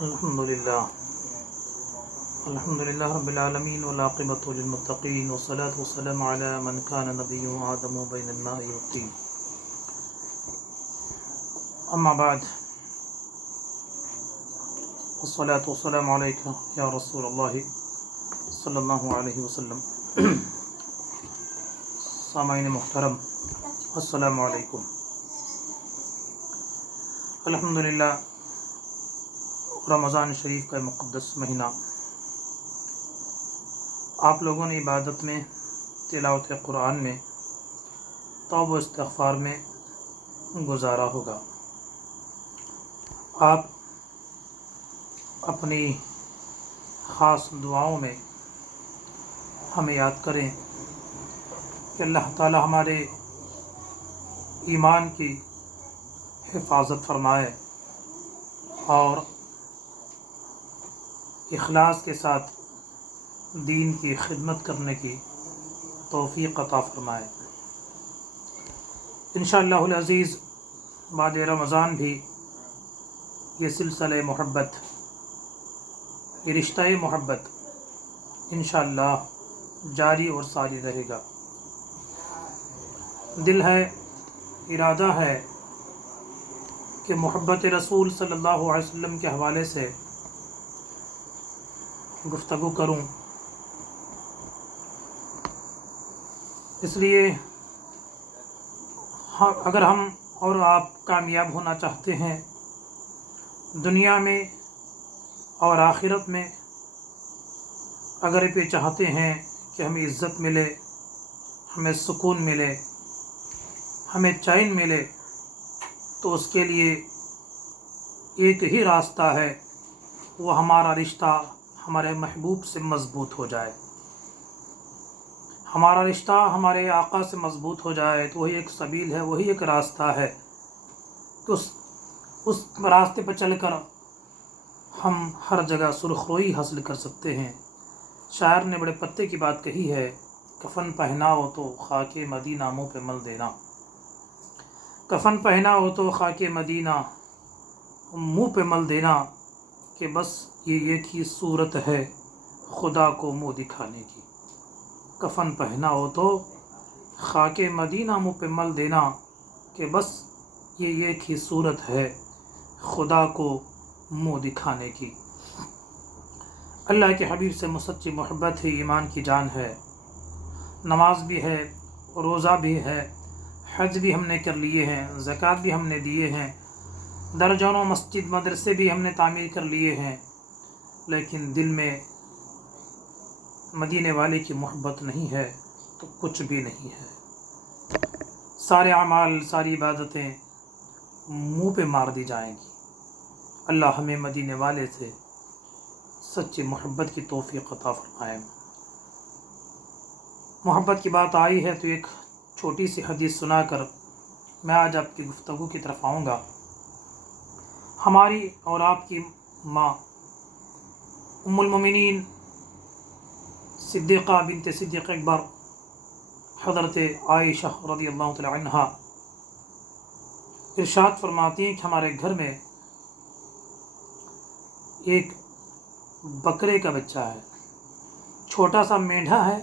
الحمدللہ رب العالمین والعاقبۃ للمتقین والصلاة والسلام علی من کان نبی آدم بین الماء والطین اما بعد والصلاة والسلام علیک یا رسول اللہ صلی اللہ علیہ وسلم۔ سامعین محترم، السلام علیکم۔ الحمدللہ رمضان شریف کا مقدس مہینہ آپ لوگوں نے عبادت میں، تلاوت قرآن میں، توبہ و استغفار میں گزارا ہوگا۔ آپ اپنی خاص دعاؤں میں ہمیں یاد کریں کہ اللہ تعالی ہمارے ایمان کی حفاظت فرمائے اور اخلاص کے ساتھ دین کی خدمت کرنے کی توفیق عطا فرمائے۔ انشاءاللہ العزیز بعد رمضان بھی یہ سلسلہ محبت، یہ رشتہ محبت انشاءاللہ جاری اور ساری رہے گا۔ دل ہے، ارادہ ہے کہ محبت رسول صلی اللہ علیہ وسلم کے حوالے سے گفتگو کروں، اس لیے اگر ہم اور آپ کامیاب ہونا چاہتے ہیں دنیا میں اور آخرت میں، اگر یہ چاہتے ہیں کہ ہمیں عزت ملے، ہمیں سکون ملے، ہمیں چین ملے، تو اس کے لیے ایک ہی راستہ ہے، وہ ہمارا رشتہ ہمارے محبوب سے مضبوط ہو جائے۔ ہمارا رشتہ ہمارے آقا سے مضبوط ہو جائے تو وہی ایک سبیل ہے، وہی ایک راستہ ہے کہ اس راستے پر چل کر ہم ہر جگہ سرخروئی حاصل کر سکتے ہیں۔ شاعر نے بڑے پتے کی بات کہی ہے، کفن پہناؤ تو خاک مدینہ منہ پہ مل دینا۔ کفن پہناؤ تو خاک مدینہ منہ پہ مل دینا، کہ بس یہ ایک ہی صورت ہے خدا کو منہ دکھانے کی۔ کفن پہناؤ تو خاک مدینہ منہ پہ مل دینا، کہ بس یہ ایک ہی صورت ہے خدا کو منہ دکھانے کی۔ اللہ کے حبیب سے سچی محبت ہی ایمان کی جان ہے۔ نماز بھی ہے، روزہ بھی ہے، حج بھی ہم نے کر لیے ہیں، زکوٰۃ بھی ہم نے دیے ہیں، درجوں و مسجد مدرسے بھی ہم نے تعمیر کر لیے ہیں، لیکن دل میں مدینے والے کی محبت نہیں ہے تو کچھ بھی نہیں ہے۔ سارے اعمال، ساری عبادتیں منہ پہ مار دی جائیں گی۔ اللہ ہمیں مدینے والے سے سچی محبت کی توفیق عطا فرمائے۔ محبت کی بات آئی ہے تو ایک چھوٹی سی حدیث سنا کر میں آج آپ کی گفتگو کی طرف آؤں گا۔ ہماری اور آپ کی ماں ام المومنین صدیقہ بنت صدیق اکبر حضرت عائشہ رضی اللہ تعالی عنہا ارشاد فرماتی ہیں کہ ہمارے گھر میں ایک بکرے کا بچہ ہے، چھوٹا سا مینڈھا ہے۔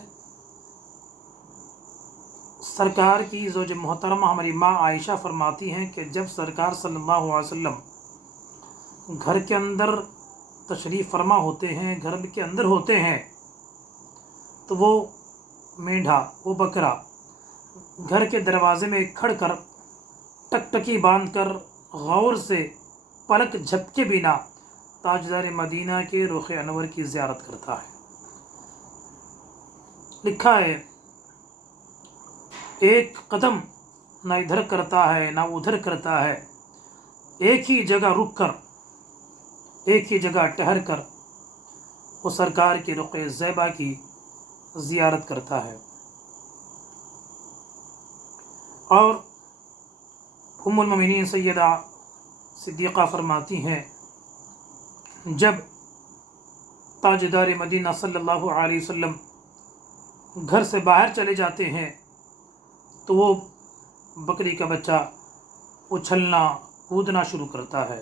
سرکار کی زوج محترمہ ہماری ماں عائشہ فرماتی ہیں کہ جب سرکار صلی اللہ علیہ وسلم گھر کے اندر تشریف فرما ہوتے ہیں، گھر کے اندر ہوتے ہیں، تو وہ مینڈھا، وہ بکرا گھر کے دروازے میں کھڑ کر ٹکٹکی باندھ کر غور سے پلک جھپکے بنا تاجدار مدینہ کے رخ انور کی زیارت کرتا ہے۔ لکھا ہے ایک قدم نہ ادھر کرتا ہے نہ ادھر کرتا ہے، ایک ہی جگہ رک کر، ایک ہی جگہ ٹھہر کر وہ سرکار کی رخ زیبا کی زیارت کرتا ہے۔ اور ام المومنین سیدہ صدیقہ فرماتی ہیں جب تاجدار مدینہ صلی اللہ علیہ وسلم گھر سے باہر چلے جاتے ہیں تو وہ بکری کا بچہ اچھلنا کودنا شروع کرتا ہے۔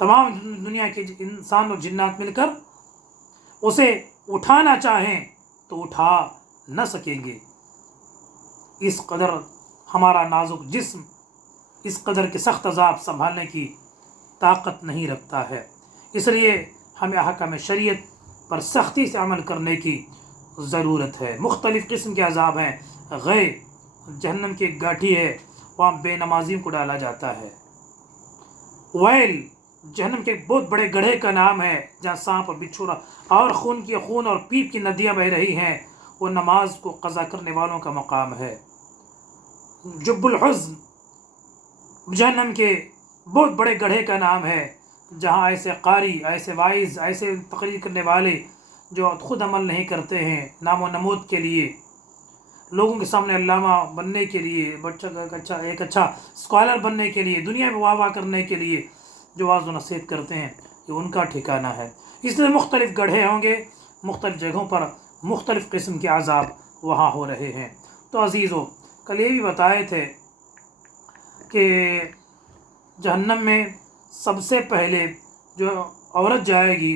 تمام دنیا کے انسان اور جنات مل کر اسے اٹھانا چاہیں تو اٹھا نہ سکیں گے۔ اس قدر ہمارا نازک جسم اس قدر کے سخت عذاب سنبھالنے کی طاقت نہیں رکھتا ہے۔ اس لیے ہمیں احکام شریعت پر سختی سے عمل کرنے کی ضرورت ہے۔ مختلف قسم کے عذاب ہیں۔ غے جہنم کی ایک گاٹھی ہے، وہاں بے نمازیوں کو ڈالا جاتا ہے۔ ویل جہنم کے ایک بہت بڑے گڑھے کا نام ہے، جہاں سانپ اور بچھو اور خون اور پیپ کی ندیاں بہہ رہی ہیں، وہ نماز کو قضا کرنے والوں کا مقام ہے۔ جب الحزن جہنم کے بہت بڑے گڑھے کا نام ہے، جہاں ایسے قاری، ایسے وائز، ایسے تقریر کرنے والے جو خود عمل نہیں کرتے ہیں، نام و نمود کے لیے، لوگوں کے سامنے علامہ بننے کے لیے، ایک اچھا اسکالر بننے کے لیے، دنیا میں واہ واہ کرنے کے لیے جو واعظ و نصیحت کرتے ہیں، یہ ان کا ٹھکانہ ہے۔ اس لیے مختلف گڑھے ہوں گے، مختلف جگہوں پر مختلف قسم کے عذاب وہاں ہو رہے ہیں۔ تو عزیزو، کل یہ بھی بتائے تھے کہ جہنم میں سب سے پہلے جو عورت جائے گی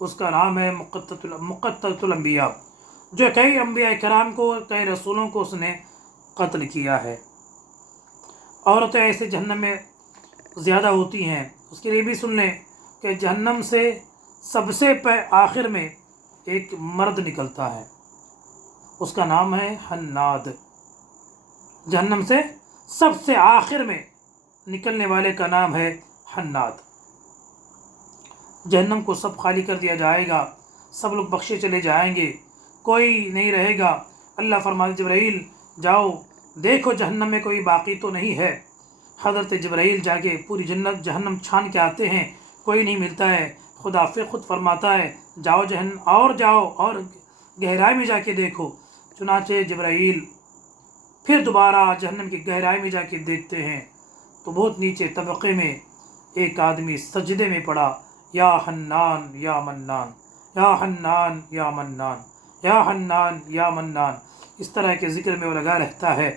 اس کا نام ہے مقتلۃ الانبیاء، جو کئی انبیاء کرام کو، کئی رسولوں کو اس نے قتل کیا ہے۔ عورتیں ایسے جہنم میں زیادہ ہوتی ہیں۔ اس کے لیے بھی سن لیں کہ جہنم سے سب سے آخر میں ایک مرد نکلتا ہے، اس کا نام ہے حناد۔ جہنم سے سب سے آخر میں نکلنے والے کا نام ہے حناد۔ جہنم کو سب خالی کر دیا جائے گا، سب لوگ بخشے چلے جائیں گے، کوئی نہیں رہے گا۔ اللہ فرماتے جبرائیل جاؤ دیکھو جہنم میں کوئی باقی تو نہیں ہے۔ حضرت جبرائیل جا کے پوری جہنم چھان کے آتے ہیں، کوئی نہیں ملتا ہے۔ خدا پھر خود فرماتا ہے جاؤ جاؤ اور گہرائی میں جا کے دیکھو۔ چنانچہ جبرائیل پھر دوبارہ جہنم کی گہرائی میں جا کے دیکھتے ہیں تو بہت نیچے طبقے میں ایک آدمی سجدے میں پڑا، یا حنان یا منان، یا حنان یا منان، یا حنان یا منان، اس طرح کے ذکر میں وہ لگا رہتا ہے۔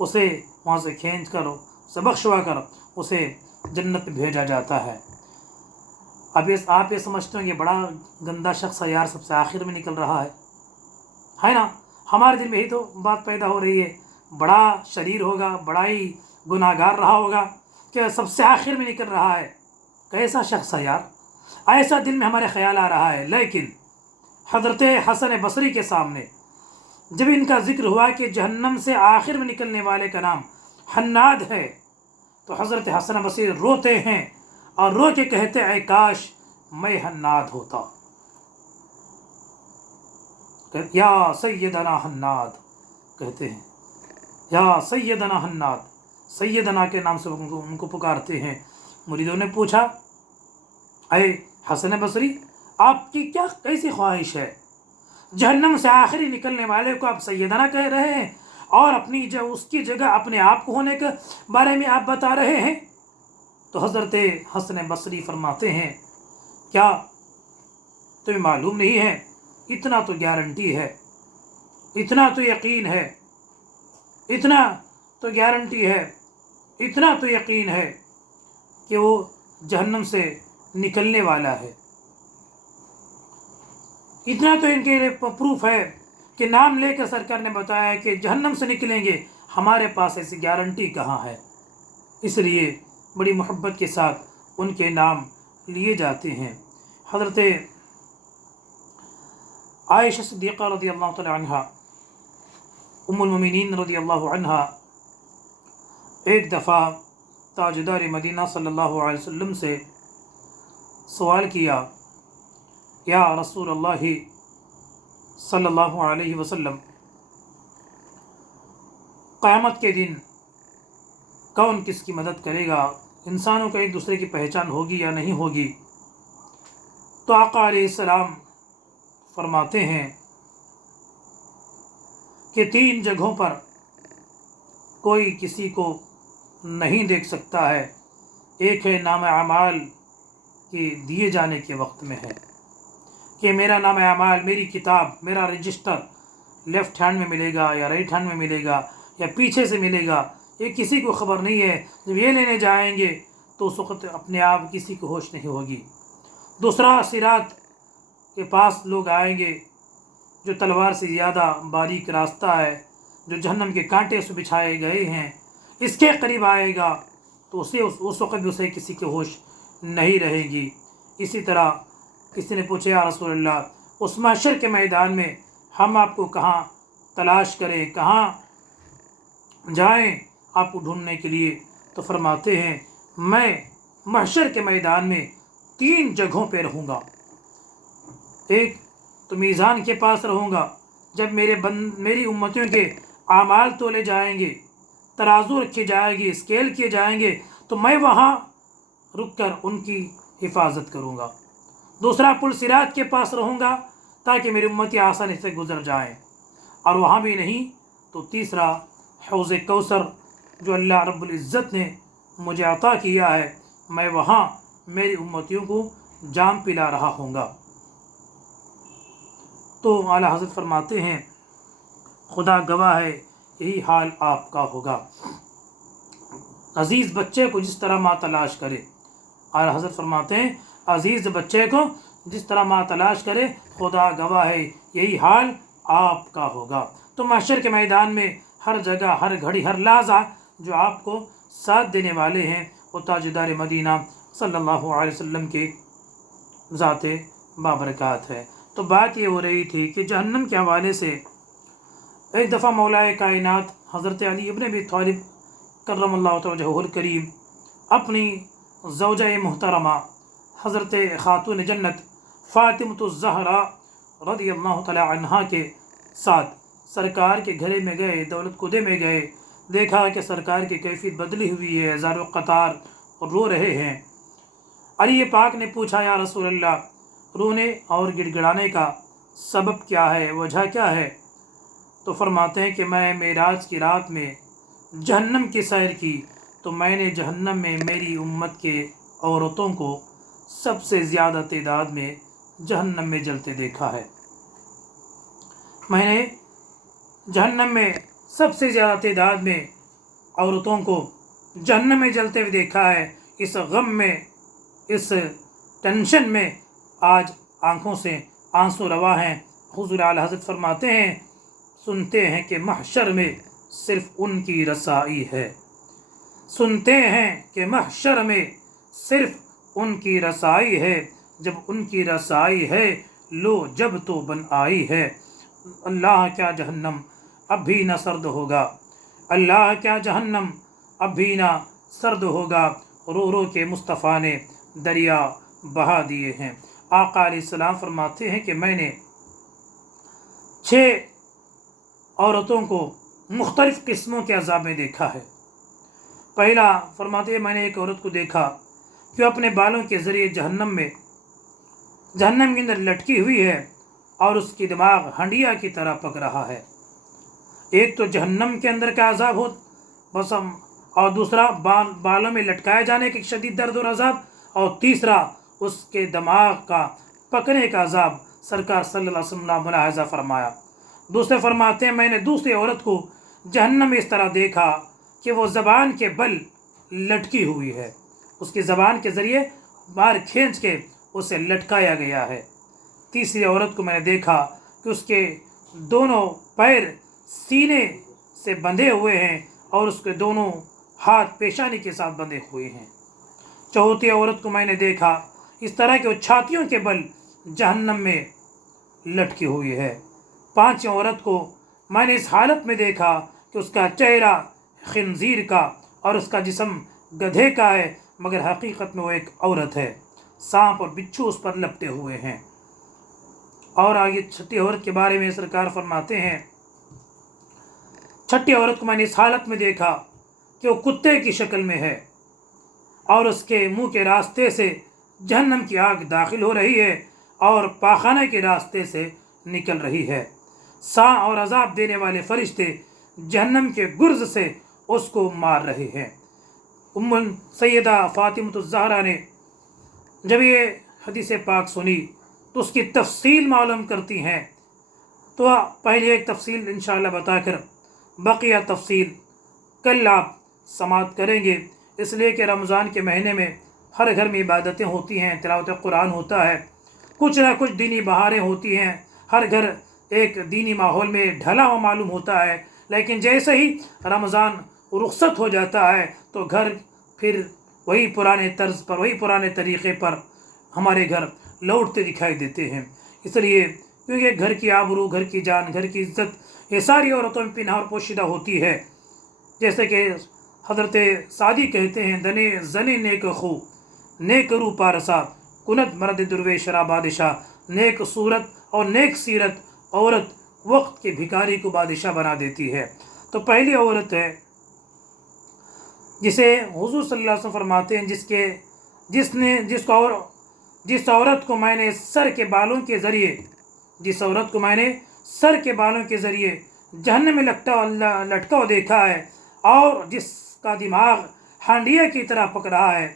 اسے وہاں سے کھینچ کر، اسے بخشوا کر اسے جنت بھیجا جاتا ہے۔ اب آپ یہ سمجھتے ہیں کہ بڑا گندا شخص ہے یار، سب سے آخر میں نکل رہا ہے نا؟ ہمارے دل میں یہی تو بات پیدا ہو رہی ہے، بڑا شریر ہوگا، بڑا ہی گناہ گار رہا ہوگا کہ سب سے آخر میں نکل رہا ہے۔ کیسا شخص ہے یار، ایسا دل میں ہمارے خیال آ رہا ہے۔ لیکن حضرت حسن بصری کے سامنے جب ان کا ذکر ہوا کہ جہنم سے آخر میں نکلنے والے کا نام حناد ہے، تو حضرت حسن بصری روتے ہیں اور رو کے کہتے اے کاش میں حناد ہوتا، یا سیدنا حناد کہتے ہیں، یا سیدنا حناد، سیدنا کے نام سے ان کو پکارتے ہیں۔ مریدوں نے پوچھا اے حسن بصری، آپ کی کیا کیسی خواہش ہے؟ جہنم سے آخری نکلنے والے کو آپ سیدنا کہہ رہے ہیں اور اس کی جگہ اپنے آپ کو ہونے کے بارے میں آپ بتا رہے ہیں۔ تو حضرت حسن بصری فرماتے ہیں کیا تمہیں معلوم نہیں ہے؟ اتنا تو گارنٹی ہے، اتنا تو یقین ہے، اتنا تو گارنٹی ہے، اتنا تو یقین ہے کہ وہ جہنم سے نکلنے والا ہے۔ اتنا تو ان کے لیے پروف ہے کہ نام لے کر سرکار نے بتایا کہ جہنم سے نکلیں گے، ہمارے پاس ایسی گارنٹی کہاں ہے؟ اس لیے بڑی محبت کے ساتھ ان کے نام لیے جاتے ہیں۔ حضرت عائشہ صدیقہ رضی اللہ تعالی عنہ، ام المومنین رضی اللہ عنہ، ایک دفعہ تاجدار مدینہ صلی اللہ علیہ وسلم سے سوال کیا، یا رسول اللہ صلی اللہ علیہ وسلم، قیامت کے دن کون کس کی مدد کرے گا؟ انسانوں کا ایک دوسرے کی پہچان ہوگی یا نہیں ہوگی؟ تو آقا علیہ السلام فرماتے ہیں کہ 3 جگہوں پر کوئی کسی کو نہیں دیکھ سکتا ہے۔ ایک ہے نام اعمال کی دیے جانے کے وقت میں ہے کہ میرا نام اعمال، میری کتاب، میرا رجسٹر لیفٹ ہینڈ میں ملے گا یا رائٹ ہینڈ میں ملے گا یا پیچھے سے ملے گا، یہ کسی کو خبر نہیں ہے۔ جب یہ لینے جائیں گے تو اس وقت اپنے آپ کسی کو ہوش نہیں ہوگی۔ دوسرا، صراط کے پاس لوگ آئیں گے جو تلوار سے زیادہ باریک راستہ ہے، جو جہنم کے کانٹے سے بچھائے گئے ہیں، اس کے قریب آئے گا تو اس وقت بھی اسے کسی کی ہوش نہیں رہے گی۔ اسی طرح کسی نے پوچھا یا رسول اللہ، اس محشر کے میدان میں ہم آپ کو کہاں تلاش کریں، کہاں جائیں آپ کو ڈھونڈنے کے لیے؟ تو فرماتے ہیں میں محشر کے میدان میں 3 جگہوں پہ رہوں گا۔ ایک تو میزان کے پاس رہوں گا، جب میری امتیوں کے اعمال تولے جائیں گے، ترازو رکھی جائے گی، اسکیل کیے جائیں گے، تو میں وہاں رک کر ان کی حفاظت کروں گا۔ دوسرا، پل صراط کے پاس رہوں گا تاکہ میری امتی آسانی سے گزر جائیں، اور وہاں بھی نہیں تو تیسرا، حوض کوثر جو اللہ رب العزت نے مجھے عطا کیا ہے، میں وہاں میری امتیوں کو جام پلا رہا ہوں گا۔ تو اعلیٰ حضرت فرماتے ہیں خدا گواہ ہے یہی حال آپ کا ہوگا۔ عزیز بچے کو جس طرح ماں تلاش کرے، اعلیٰ حضرت فرماتے ہیں عزیز بچے کو جس طرح ماں تلاش کرے، خدا گواہ ہے یہی حال آپ کا ہوگا۔ تو محشر کے میدان میں ہر جگہ، ہر گھڑی، ہر لحظہ جو آپ کو ساتھ دینے والے ہیں وہ تاجدار مدینہ صلی اللہ علیہ وسلم کی ذات بابرکات ہے۔ تو بات یہ ہو رہی تھی کہ جہنم کے حوالے سے ایک دفعہ مولا کائنات حضرت علی ابن ابی طالب کرم اللہ تعالی وجہہ الکریم اپنی زوجہ محترمہ حضرت خاتون جنت فاطمۃ الزہرا رضی اللہ تعالی عنہا کے ساتھ سرکار کے گھرے میں گئے، دولت قدے میں گئے، دیکھا کہ سرکار کی کیفیت بدلی ہوئی ہے، زار و قطار رو رہے ہیں۔ علی پاک نے پوچھا یا رسول اللہ، رونے اور گڑ گڑانے کا سبب کیا ہے، وجہ کیا ہے؟ تو فرماتے ہیں کہ میں معراج کی رات میں جہنم کی سیر کی تو میں نے جہنم میں میری امت کے عورتوں کو سب سے زیادہ تعداد میں جہنم میں جلتے دیکھا ہے۔ میں نے جہنم میں سب سے زیادہ تعداد میں عورتوں کو جہنم میں جلتے ہوئے دیکھا ہے۔ اس غم میں، اس ٹینشن میں آج آنکھوں سے آنسو روا ہیں۔ حضور اعلیٰ حضرت فرماتے ہیں سنتے ہیں کہ محشر میں صرف ان کی رسائی ہے، سنتے ہیں کہ محشر میں صرف ان کی رسائی ہے، جب ان کی رسائی ہے لو جب تو بن آئی ہے۔ اللہ کیا جہنم اب بھی نہ سرد ہوگا، اللہ کیا جہنم اب بھی نہ سرد ہوگا، رو رو کے مصطفیٰ نے دریا بہا دیے ہیں۔ آقا علیہ السلام فرماتے ہیں کہ میں نے 6 عورتوں کو مختلف قسموں کے عذاب میں دیکھا ہے۔ پہلا فرماتے ہیں میں نے ایک عورت کو دیکھا کہ اپنے بالوں کے ذریعے جہنم کے اندر لٹکی ہوئی ہے اور اس کی دماغ ہنڈیا کی طرح پک رہا ہے۔ ایک تو جہنم کے اندر کا عذاب ہو بس، اور دوسرا بالوں میں لٹکائے جانے کی شدید درد اور عذاب، اور تیسرا اس کے دماغ کا پکنے کا عذاب سرکار صلی اللہ علیہ وسلم نے ملاحظہ فرمایا۔ دوسرے فرماتے ہیں میں نے دوسری عورت کو جہنم میں اس طرح دیکھا کہ وہ زبان کے بل لٹکی ہوئی ہے، اس کی زبان کے ذریعے باہر کھینچ کے اسے لٹکایا گیا ہے۔ تیسری عورت کو میں نے دیکھا کہ اس کے دونوں پیر سینے سے بندھے ہوئے ہیں اور اس کے دونوں ہاتھ پیشانی کے ساتھ بندھے ہوئے ہیں۔ چوتھی عورت کو میں نے دیکھا اس طرح کہ وہ چھاتیوں کے بل جہنم میں لٹکی ہوئی ہے۔ پانچویں عورت کو میں نے اس حالت میں دیکھا کہ اس کا چہرہ خنزیر کا اور اس کا جسم گدھے کا ہے، مگر حقیقت میں وہ ایک عورت ہے، سانپ اور بچھو اس پر لپٹے ہوئے ہیں۔ اور آگے چھٹی عورت کے بارے میں سرکار فرماتے ہیں چھٹی عورت کو میں نے اس حالت میں دیکھا کہ وہ کتے کی شکل میں ہے اور اس کے منہ کے راستے سے جہنم کی آگ داخل ہو رہی ہے اور پاخانہ کے راستے سے نکل رہی ہے۔ ساں اور عذاب دینے والے فرشتے جہنم کے گرز سے اس کو مار رہے ہیں۔ سیدہ فاطمۃ الزہرا نے جب یہ حدیث پاک سنی تو اس کی تفصیل معلوم کرتی ہیں، تو پہلے ایک تفصیل انشاءاللہ بتا کر بقیہ تفصیل کل آپ سماعت کریں گے۔ اس لیے کہ رمضان کے مہینے میں ہر گھر میں عبادتیں ہوتی ہیں، تلاوت قرآن ہوتا ہے، کچھ نہ کچھ دینی بہاریں ہوتی ہیں، ہر گھر ایک دینی ماحول میں ڈھلا ہوا معلوم ہوتا ہے۔ لیکن جیسے ہی رمضان رخصت ہو جاتا ہے تو گھر پھر وہی پرانے طرز پر، وہی پرانے طریقے پر ہمارے گھر لوٹتے دکھائی دیتے ہیں۔ اس لیے کیونکہ گھر کی آبرو، گھر کی جان، گھر کی عزت یہ ساری عورتوں میں پنہاں اور پوشیدہ ہوتی ہے۔ جیسے کہ حضرت سعدی کہتے ہیں، دنے زنی نیک خو نیک رو پارسا، کنت مرد درویش را بادشاہ۔ نیک صورت اور نیک سیرت عورت وقت کے بھکاری کو بادشاہ بنا دیتی ہے۔ تو پہلی عورت ہے جسے حضور صلی اللہ علیہ وسلم فرماتے ہیں جس عورت کو میں نے سر کے بالوں کے ذریعے جہنم میں لٹکا ہوا دیکھا ہے، اور جس کا دماغ ہانڈیا کی طرح پک رہا ہے،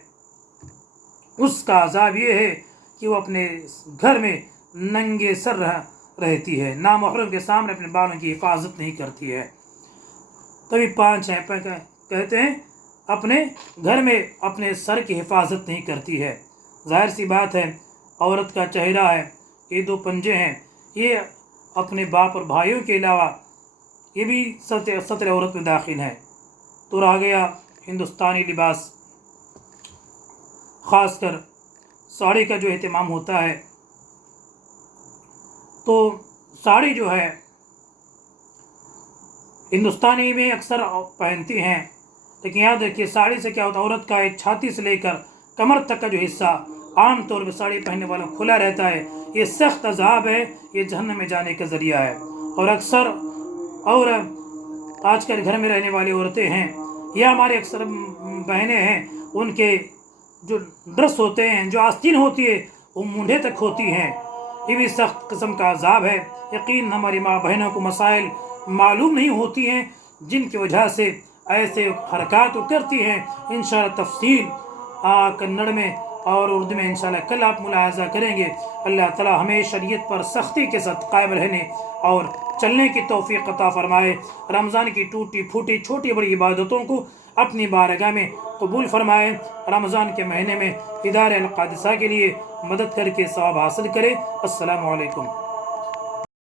اس کا عذاب یہ ہے کہ وہ اپنے گھر میں ننگے سر رہتی ہے، نامحرم کے سامنے اپنے بالوں کی حفاظت نہیں کرتی ہے۔ تبھی 5 ہیں، کہتے ہیں اپنے گھر میں اپنے سر کی حفاظت نہیں کرتی ہے۔ ظاہر سی بات ہے، عورت کا چہرہ ہے، یہ 2 پنجے ہیں، یہ اپنے باپ اور بھائیوں کے علاوہ یہ بھی سطر عورت میں داخل ہے۔ تو رہ گیا ہندوستانی لباس، خاص کر ساڑی کا جو اہتمام ہوتا ہے، تو ساڑی جو ہے ہندوستانی میں اکثر پہنتی ہیں، لیکن یاد رکھیے ساڑی سے کیا ہوتا ہے، عورت کا ایک چھاتی سے لے کر کمر تک کا جو حصہ عام طور پہ ساڑی پہننے والا کھلا رہتا ہے، یہ سخت عذاب ہے، یہ جہنم میں جانے کا ذریعہ ہے۔ اور اکثر اور آج کل گھر میں رہنے والی عورتیں ہیں یا ہمارے اکثر بہنیں ہیں، ان کے جو ڈریس ہوتے ہیں، جو آستین ہوتی ہے، وہ مونڈھے تک ہوتی ہیں، یہ بھی سخت قسم کا عذاب ہے۔ یقین ہماری ماں بہنوں کو مسائل معلوم نہیں ہوتی ہیں جن کی وجہ سے ایسے حرکات کرتی ہیں۔ انشاءاللہ تفصیل کنڑ میں اور اردو میں انشاءاللہ کل آپ ملاحظہ کریں گے۔ اللہ تعالی ہمیں شریعت پر سختی کے ساتھ قائم رہنے اور چلنے کی توفیق عطا فرمائے۔ رمضان کی ٹوٹی پھوٹی چھوٹی بڑی عبادتوں کو اپنی بارگاہ میں قبول فرمائے۔ رمضان کے مہینے میں ادارہ القادسیہ کے لیے مدد کر کے ثواب حاصل کرے۔ السلام علیکم۔